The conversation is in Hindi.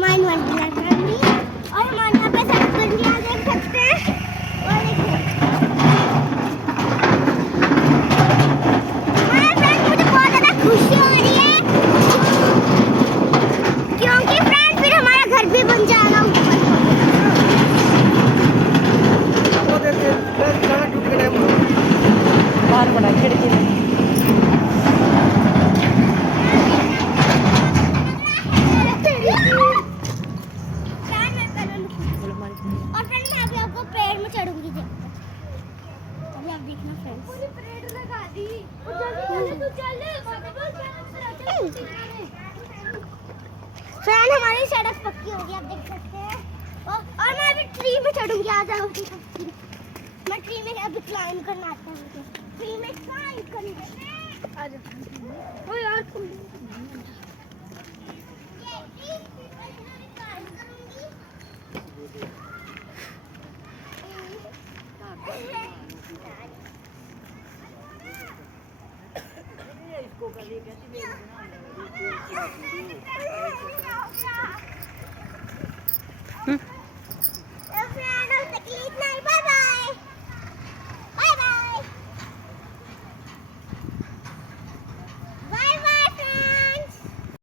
Mine Wonderland family. और हमारे यहाँ पे सड़क बन गया, देख सकते हैं। और देखिए हमारे फ्रेंड, मुझे बहुत ज़्यादा खुशी हो रही है क्योंकि फ्रेंड फिर हमारा घर भी बन जाएगा ऊपर। बाहर बड़ा खिड़की में और फ्रेंड मैं अभी आपको पेड़ में चढ़ूंगी, देखो अभी आप देखना फ्रेंड्स। पूरी परेड लगा दी। जल्दी तू चल फ्रेंड, हमारी सड़क पक्की हो गई, आप देख सकते हैं। और मैं अभी ट्री में चढ़ूंगी, आ जाओ। मैं ट्री में अभी क्लाइंब करना आता है मुझे। ट्री में क्लाइंब करना आ जाओ। ओ यार इसको कर ली कैसी Hmm?